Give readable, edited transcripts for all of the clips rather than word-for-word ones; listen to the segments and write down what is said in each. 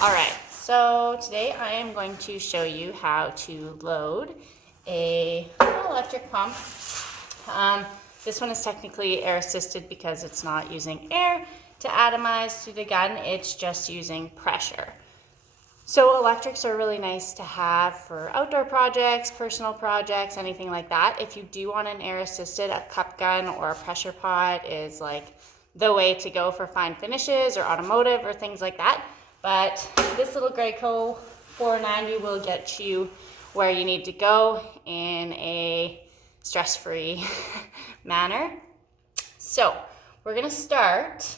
All right, so today I am going to show you how to load a electric pump. This one is technically air assisted because it's not using air to atomize to the gun, it's just using pressure. So electrics are really nice to have for outdoor projects, personal projects, anything like that. If you do want an air assisted, a cup gun or a pressure pot is like the way to go for fine finishes or automotive or things like that. But this little Graco 490 will get you where you need to go in a stress-free manner. So we're gonna start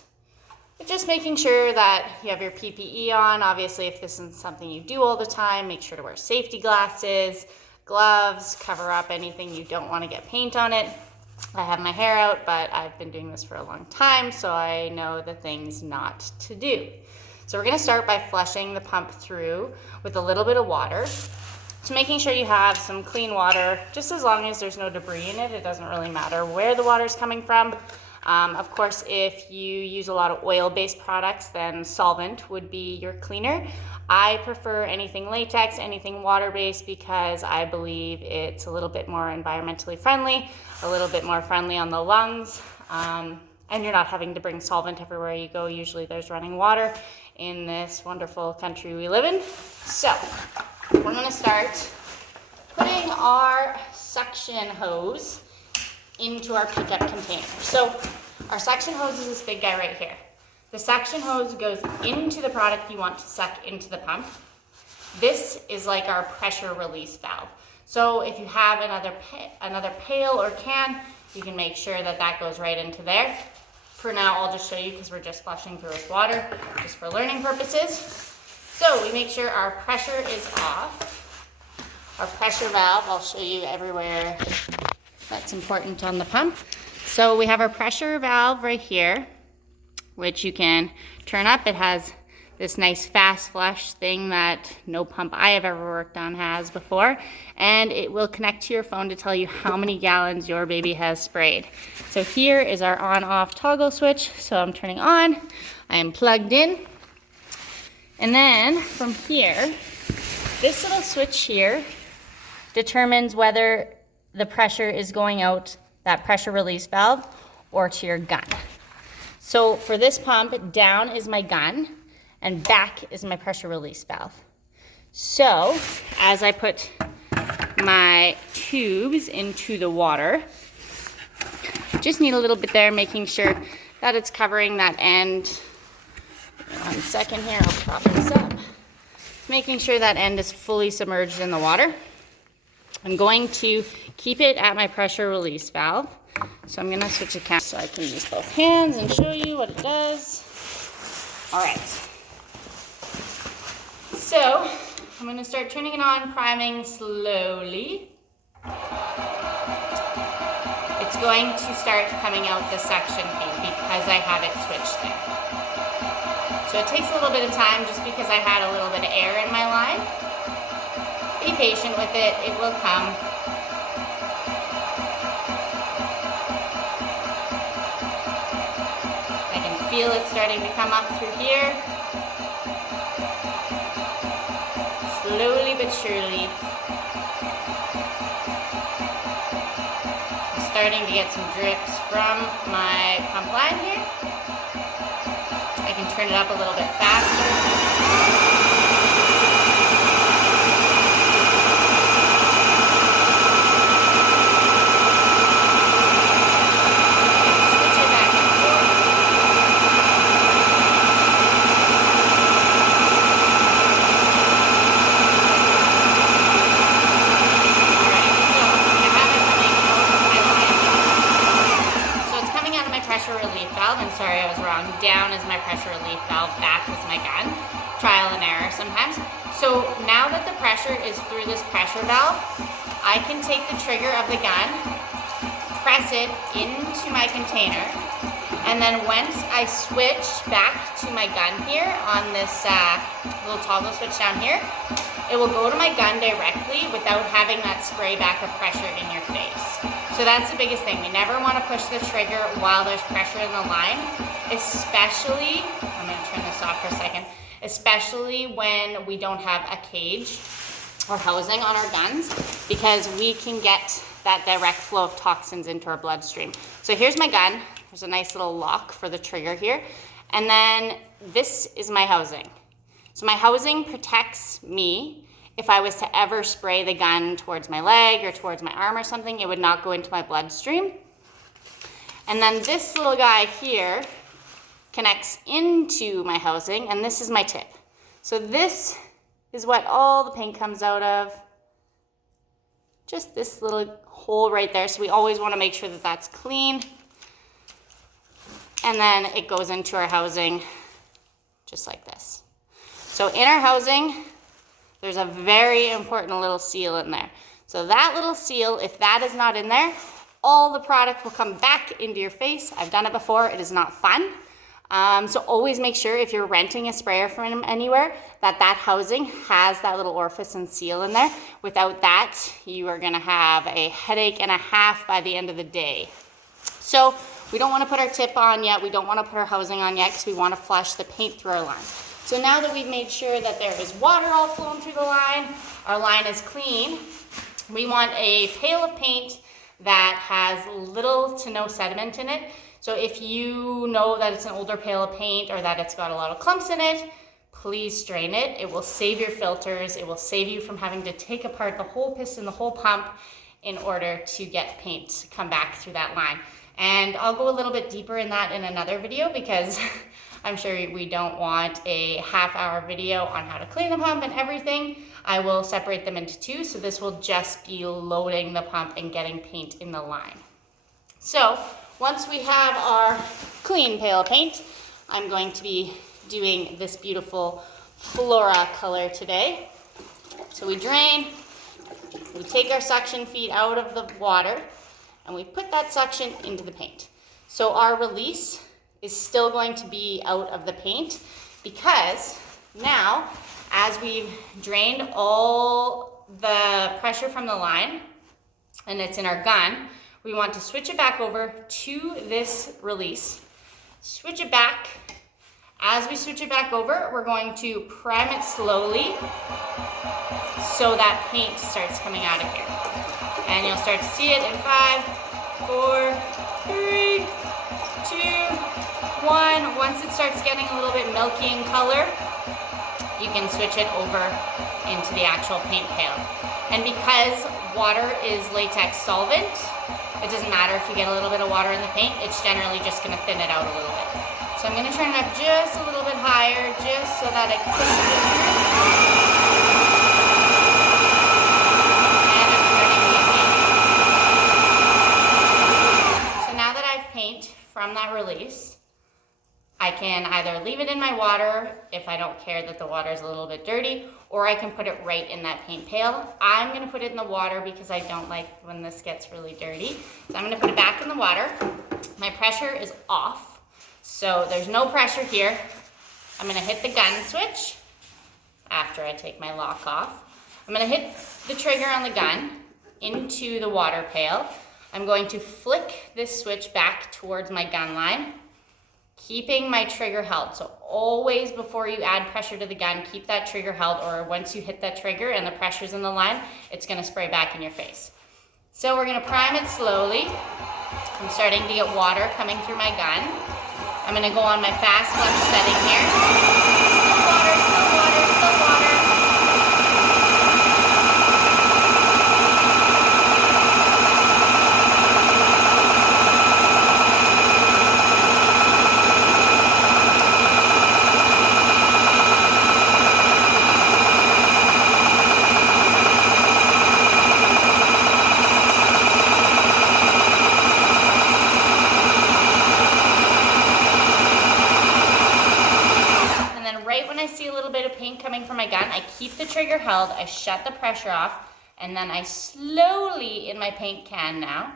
with just making sure that you have your PPE on. Obviously, if this is something you do all the time, make sure to wear safety glasses, gloves, cover up anything you don't want to get paint on it. I have my hair out, but I've been doing this for a long time, so I know the things not to do. So we're gonna start by flushing the pump through with a little bit of water. So making sure you have some clean water, just as long as there's no debris in it. It doesn't really matter where the water's coming from. Of course, if you use a lot of oil-based products, then solvent would be your cleaner. I prefer anything latex, anything water-based, because I believe it's a little bit more environmentally friendly, a little bit more friendly on the lungs, and you're not having to bring solvent everywhere you go. Usually there's running water in this wonderful country we live in. So we're gonna start putting our suction hose into our pickup container. So our suction hose is this big guy right here. The suction hose goes into the product you want to suck into the pump. This is like our pressure release valve. So if you have another pail or can, you can make sure that that goes right into there. For now, I'll just show you because we're just flushing through with water, just for learning purposes. So we make sure our pressure is off. Our pressure valve, I'll show you everywhere that's important on the pump. So we have our pressure valve right here, which you can turn up. It has this nice fast flush thing that no pump I have ever worked on has before. And it will connect to your phone to tell you how many gallons your baby has sprayed. So here is our on-off toggle switch. So I'm turning on, I am plugged in. And then from here, this little switch here determines whether the pressure is going out that pressure release valve or to your gun. So for this pump, down is my gun and back is my pressure release valve. So as I put my tubes into the water, just need a little bit there, making sure that it's covering that end. 1 second here, I'll prop this up. Making sure that end is fully submerged in the water. I'm going to keep it at my pressure release valve. So I'm going to switch the camera so I can use both hands and show you what it does. All right. So I'm going to start turning it on, priming slowly. It's going to start coming out the suction feed because I have it switched there. So it takes a little bit of time just because I had a little bit of air in my line. Be patient with it, it will come. I can feel it starting to come up through here. Slowly but surely. I'm starting to get some drips from my pump line here. I can turn it up a little bit faster. Sorry, I was wrong. Down is my pressure relief valve, back is my gun. Trial and error sometimes. So now that the pressure is through this pressure valve, I can take the trigger of the gun, press it into my container, and then once I switch back to my gun here on this little toggle switch down here, it will go to my gun directly without having that spray back of pressure in your face. So that's the biggest thing. We never want to push the trigger while there's pressure in the line, especially, I'm going to turn this off for a second, especially when we don't have a cage or housing on our guns, because we can get that direct flow of toxins into our bloodstream. So here's my gun. There's a nice little lock for the trigger here. And then this is my housing. So my housing protects me. If I was to ever spray the gun towards my leg or towards my arm or something, it would not go into my bloodstream. And then this little guy here connects into my housing, and this is my tip. So this is what all the paint comes out of. Just this little hole right there. So we always want to make sure that that's clean. And then it goes into our housing just like this. So in our housing, there's a very important little seal in there. So that little seal, if that is not in there, all the product will come back into your face. I've done it before. It is not fun. So always make sure if you're renting a sprayer from anywhere that that housing has that little orifice and seal in there. Without that, you are going to have a headache and a half by the end of the day. So we don't want to put our tip on yet. We don't want to put our housing on yet because we want to flush the paint through our line. So now that we've made sure that there is water all flowing through the line, our line is clean, we want a pail of paint that has little to no sediment in it. So if you know that it's an older pail of paint or that it's got a lot of clumps in it, please strain it. It will save your filters. It will save you from having to take apart the whole piston, the whole pump in order to get paint to come back through that line. And I'll go a little bit deeper in that in another video because I'm sure we don't want a half-hour video on how to clean the pump and everything. I will separate them into two, so this will just be loading the pump and getting paint in the line. So once we have our clean pail of paint, I'm going to be doing this beautiful Flora color today. So we drain, we take our suction feed out of the water, and we put that suction into the paint. So our release is still going to be out of the paint because now, as we've drained all the pressure from the line and it's in our gun, we want to switch it back over to this release. Switch it back. As we switch it back over, we're going to prime it slowly so that paint starts coming out of here. And you'll start to see it in 5, 4, 3, 2, 1. Once it starts getting a little bit milky in color, you can switch it over into the actual paint pail. And because water is latex solvent, it doesn't matter if you get a little bit of water in the paint, it's generally just going to thin it out a little bit. So I'm going to turn it up just a little bit higher, just so that it pushes it through. And I'm turning the paint. So now that I've paint from that release, I can either leave it in my water if I don't care that the water is a little bit dirty, or I can put it right in that paint pail. I'm going to put it in the water because I don't like when this gets really dirty. So I'm going to put it back in the water. My pressure is off, so there's no pressure here. I'm going to hit the gun switch after I take my lock off. I'm going to hit the trigger on the gun into the water pail. I'm going to flick this switch back towards my gun line, keeping my trigger held. So always before you add pressure to the gun, keep that trigger held, or once you hit that trigger and the pressure's in the line, it's gonna spray back in your face. So we're gonna prime it slowly. I'm starting to get water coming through my gun. I'm gonna go on my fast flush setting here. Still water, still water, still water. Coming from my gun, I keep the trigger held, I shut the pressure off, and then I slowly, in my paint can now,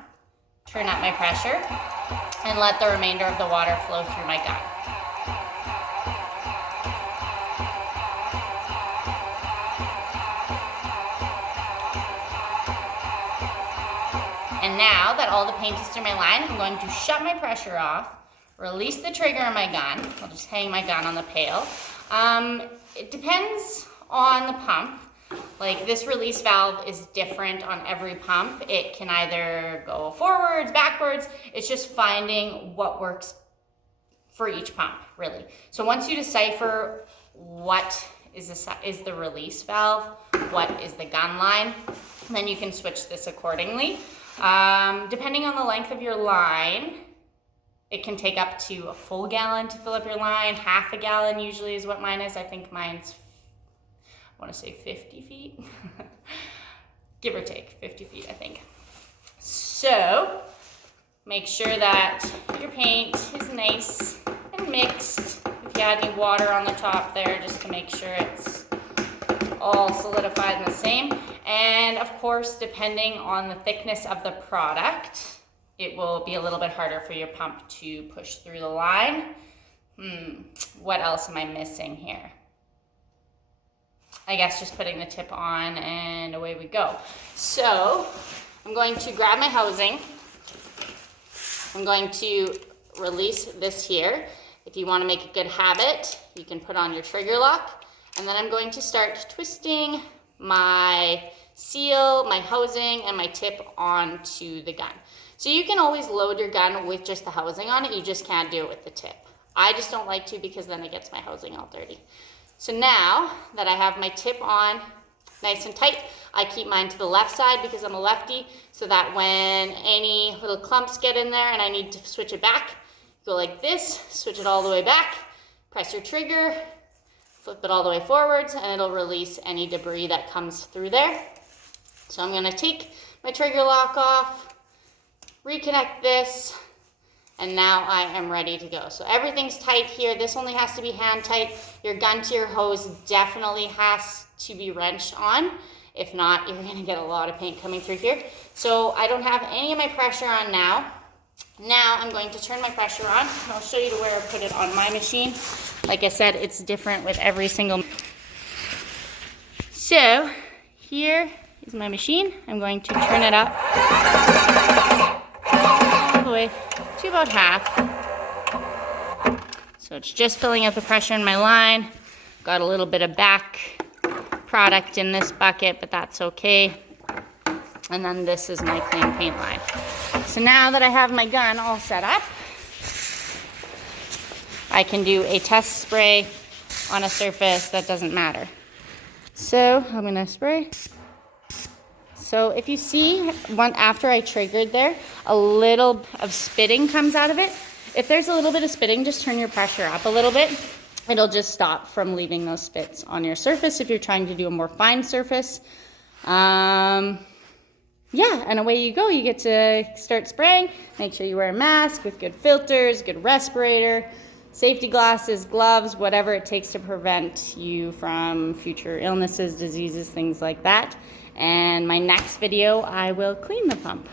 turn up my pressure and let the remainder of the water flow through my gun. And now that all the paint is through my line, I'm going to shut my pressure off, release the trigger on my gun. I'll just hang my gun on the pail. It depends on the pump. Like this release valve is different on every pump. It can either go forwards, backwards. It's just finding what works for each pump, really. So once you decipher what is the release valve, what is the gun line, then you can switch this accordingly. Depending on the length of your line, it can take up to a full gallon to fill up your line. Half a gallon usually is what mine is. I think mine's, I want to say 50 feet. Give or take, 50 feet, I think. So make sure that your paint is nice and mixed. If you add any water on the top there, just to make sure it's all solidified and the same. And of course, depending on the thickness of the product, it will be a little bit harder for your pump to push through the line. What else am I missing here? I guess just putting the tip on and away we go. So I'm going to grab my housing. I'm going to release this here. If you want to make a good habit, you can put on your trigger lock. And then I'm going to start twisting my seal, my housing, and my tip onto the gun. So you can always load your gun with just the housing on it. You just can't do it with the tip. I just don't like to because then it gets my housing all dirty. So now that I have my tip on nice and tight, I keep mine to the left side because I'm a lefty, so that when any little clumps get in there and I need to switch it back, go like this, switch it all the way back, press your trigger, flip it all the way forwards, and it'll release any debris that comes through there. So I'm gonna take my trigger lock off, reconnect this, and now I am ready to go. So everything's tight here. This only has to be hand tight. Your gun to your hose definitely has to be wrenched on. If not, you're gonna get a lot of paint coming through here. So I don't have any of my pressure on now. Now I'm going to turn my pressure on. I'll show you where I put it on my machine. Like I said, it's different with every single. So here is my machine. I'm going to turn it up all the way to about half. So it's just filling up the pressure in my line. Got a little bit of back product in this bucket, but that's okay. And then this is my clean paint line. So now that I have my gun all set up, I can do a test spray on a surface that doesn't matter. So I'm gonna spray. So if you see, after I triggered there, a little of spitting comes out of it. If there's a little bit of spitting, just turn your pressure up a little bit. It'll just stop from leaving those spits on your surface if you're trying to do a more fine surface. Yeah, and away you go. You get to start spraying. Make sure you wear a mask with good filters, good respirator, safety glasses, gloves, whatever it takes to prevent you from future illnesses, diseases, things like that. And my next video, I will clean the pump.